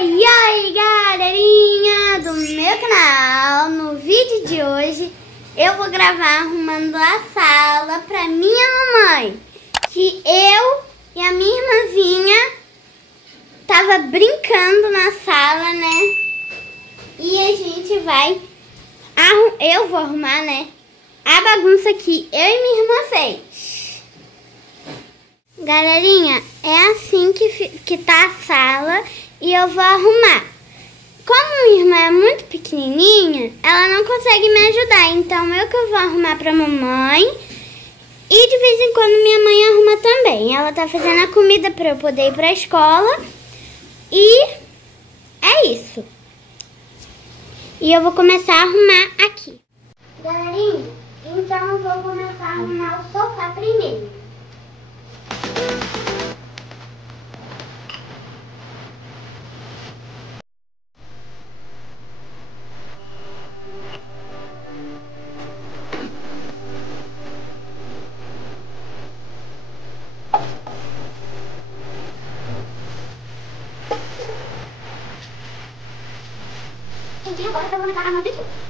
Oi, oi, galerinha do meu canal. No vídeo de hoje eu vou gravar arrumando a sala pra minha mamãe, que eu e a minha irmãzinha tava brincando na sala, né? E a gente vai eu vou arrumar, né, a bagunça que eu e minha irmã fez. Galerinha, é assim que tá a sala e eu vou arrumar. Como minha irmã é muito pequenininha, ela não consegue me ajudar, então eu que vou arrumar pra mamãe. E de vez em quando minha mãe arruma também. Ela tá fazendo a comida pra eu poder ir pra escola. E é isso. E eu vou começar a arrumar aqui. Galerinha, então eu vou começar a arrumar o sofá primeiro. E agora eu vou começar a arrumar tudo.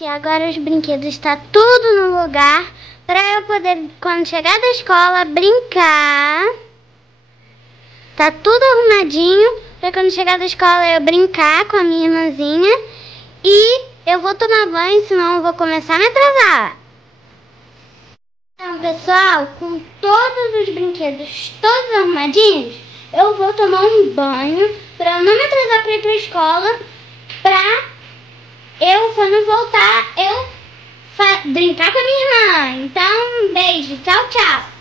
E agora os brinquedos estão tudo no lugar para eu poder, quando chegar da escola, brincar. Tá tudo arrumadinho para quando chegar da escola eu brincar com a minha irmãzinha. E eu vou tomar banho, senão eu vou começar a me atrasar. Então, pessoal, com todos os brinquedos todos arrumadinhos, eu vou tomar um banho para eu não me atrasar para ir para a escola, quando voltar, eu brincar com a minha irmã. Então, um beijo. Tchau, tchau.